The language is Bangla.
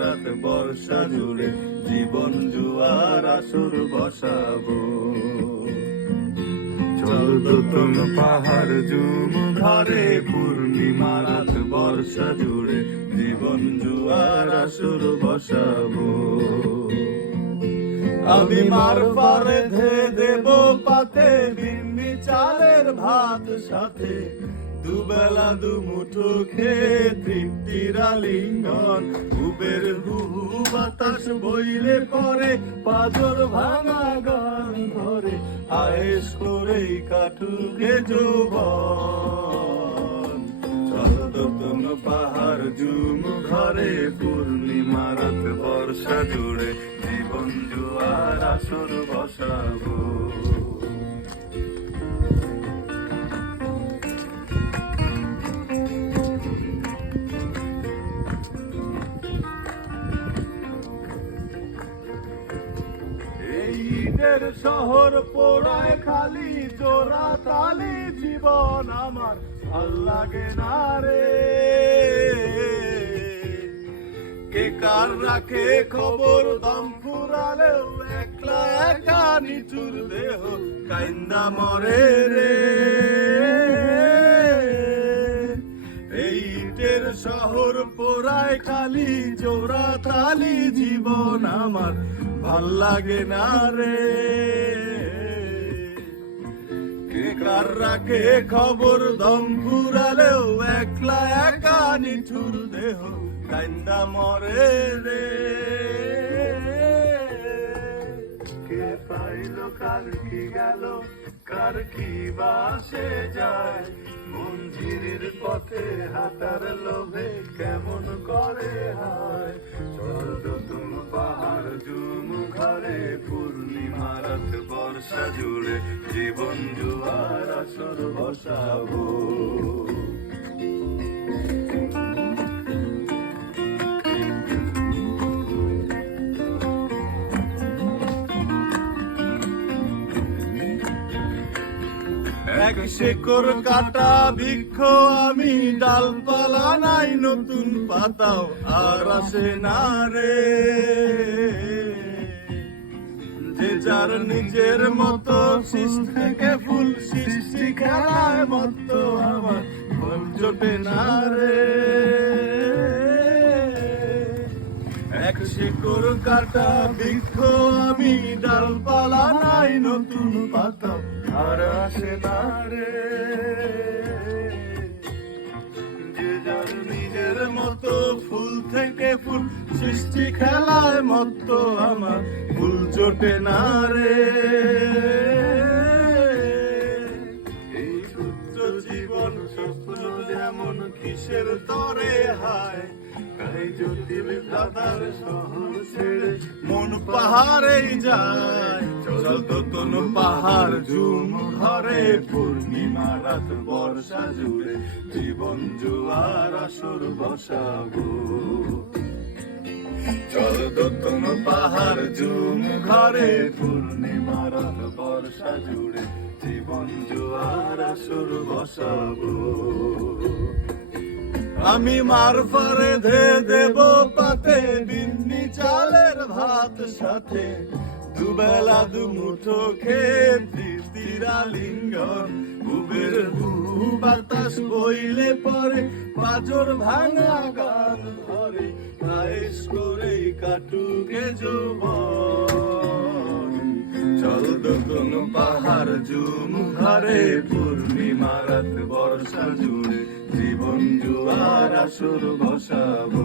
রাত বর্ষা জুড়ে জীবন জুয়ার আসর বসাবো। চল দোতন পাহাড় ঝুম ঘরে পূর্ণিমা রাত বর্ষা জুড়ে জীবন জুয়ার আসর বসাবো। আমি মার পারে ধে দেব পাতে বিন্নি চালের ভাত সাথে দুবেলা দুমুঠো খেয়ে তৃপ্তির আলিঙ্গন। উবের হুহু বাতাস বইলে পরে পাজর ভাঙা গান ধরে আয়েশ করেই কাটুকে যৌবন। চল দোতন পাহাড় ঝুম ঘরে পূর্ণিমা রাত বর্ষা জুড়ে জীবন জুয়ার আসর বসাবো। ঈদের শহর পোড়ায় খালি জোড়া তালি জীবন আমার ভাল লাগে না রে। কে কার রাখে খবর দম ফুরালেও একলা একা নিঠুর দেহ কাইন্দা মরে রে। এই ঈদের শহর পোড়ায় খালি জোড়া তালি জীবন আমার ভাল লাগে না রে। কে কার রাখে খবর দম ফুরালেও একলা একা নিঠুর দেহ কাইন্দা মরে রে। কে পাইল কার কি গেল কার কি বাসে যায় মঞ্জিরির পথে হাঁটার লোভে কেমন করে হায়। চল দোতন পাহাড় ঝুম ঘরে পূর্ণিমা রাত বর্ষা জুড়ে জীবন জুয়ার আসর বসাবো। এক শেকড় কাটা বৃক্ষ আমি ডালপালা নাই নতুন পাতাও আর আসে না রে। যে যার নিজের মতো সৃষ্টি থেকে ফুল সৃষ্টি খেলায় মতো আমার ফুল জোটে না রে। এক শেকড় কাটা বৃক্ষ আমি ডালপালা নাই নতুন পাতা আর আসে না রে। যে যার নিজের মতো ফুল থেকে ফুল সৃষ্টি খেলায় মতো আমার ফুল জোটে না রে। এই ক্ষুদ্র জীবন স্বপ্ন যেমন কিসের তরে হায় তাই জটিল দাদার শহর ছেড়ে মন পাহাড়েই যায়। চল দোতন পাহাড় ঝুম ঘরে পূর্ণিমা রাত বর্ষা জুড়ে জীবন জুয়ার আসর বসাবো। চল দোতন পাহাড় ঝুম ঘরে পূর্ণিমা রাত বর্ষা জুড়ে জীবন জুয়ার আসর বসাবো। আমি মার পারে ধে দেব পাতে বিন্নি চালের ভাত সাথে দুবেলা দুমুঠো খেয়ে তৃপ্তির আলিঙ্গন। উবের হুহু বাতাস বইলে পরে পাজর ভাঙা গান ধরে আয়েশ করেই কাটুকে যৌবন। চল দোতন পাহাড় ঝুম ঘরে পূর্ণিমা রাত বর্ষা জুড়ে জীবন জুয়ার আসর বসাবো।